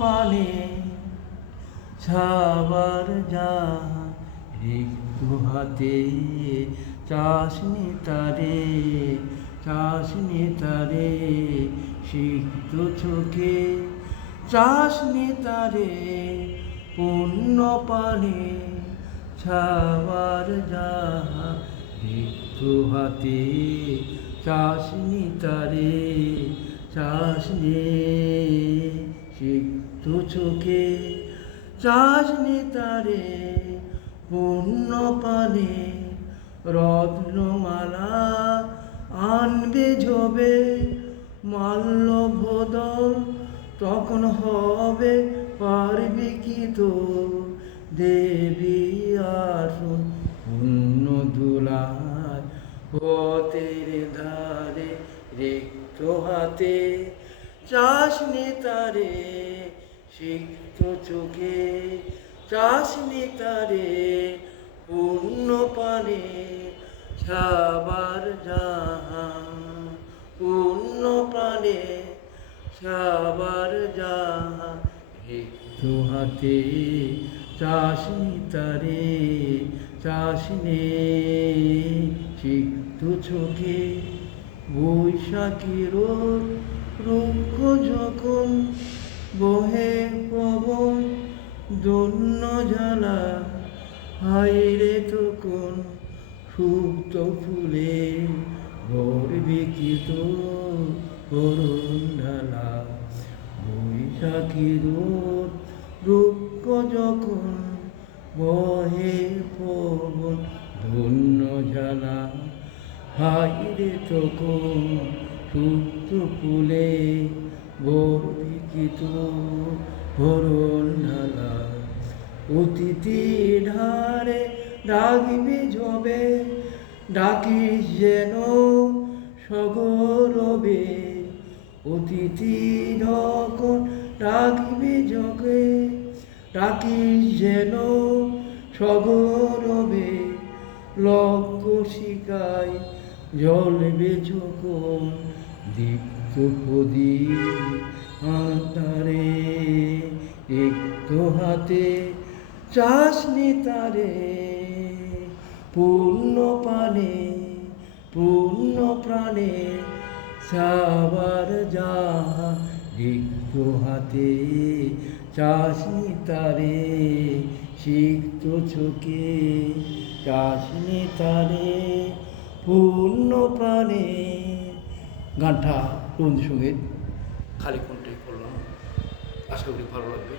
পানে ছাবার যা রিক্ত হাতে চাষনি তারে সিক্ত চোখে চাষনি তারে পুণ্য পানে ছাবার যা রিক্ত হাতে চাষনি তারে চাষনি সিক্ত চোখে চাষনি তারে পুণ্য পানে রত্নমালা আনবে ঝোবে মাল্য ভোদল তখন হবে পারবে কি তো দেবী আসুন পুণ্য দুলায় পথের ধারে রিক্ত হাতে চাষনি তারে সিক্ত চোখে চাষনি তারে পুণ্য পানে ছাবার জাহান পুণ্য পানে ছাবার জাহান রিক্ত হাতে চাষনি তারে চাষনি সিক্ত চোখে বৈশাখীর রুক্ষ যখন বহে পবন দন্য জ্বালা হাইরে তখন সুপ্ত ফুলে গর্বিকিত করুণ ঢালা বৈশাখীর রুক্ষ যখন বহে পবন ধন্য জ্বালা হাইরে তখন সুপ্ত ফুলে গর্বিকিত করুণ ঢালা অতিথি ধারে ডাকিবে ঝবে ডাকিস যেন সগরবে অতিথি যখন ডাকিবে জগে ডাকিস যেন সগরবে লক্ষ্য শিকায় জ্বলবে যখন দীপ্ত প্রদীপ আঁতারে রিক্ত হাতে চাষনি তারে পূর্ণ পানে পূর্ণ প্রাণে ছাবার যাহা রিক্ত হাতে চাষনি তারে সিক্ত চোখে চাষনি তারে পূর্ণ প্রাণে। গানটা রবীন্দ্রসঙ্গীত খালি কণ্ঠে করলাম, আশা করি ভালো লাগবে।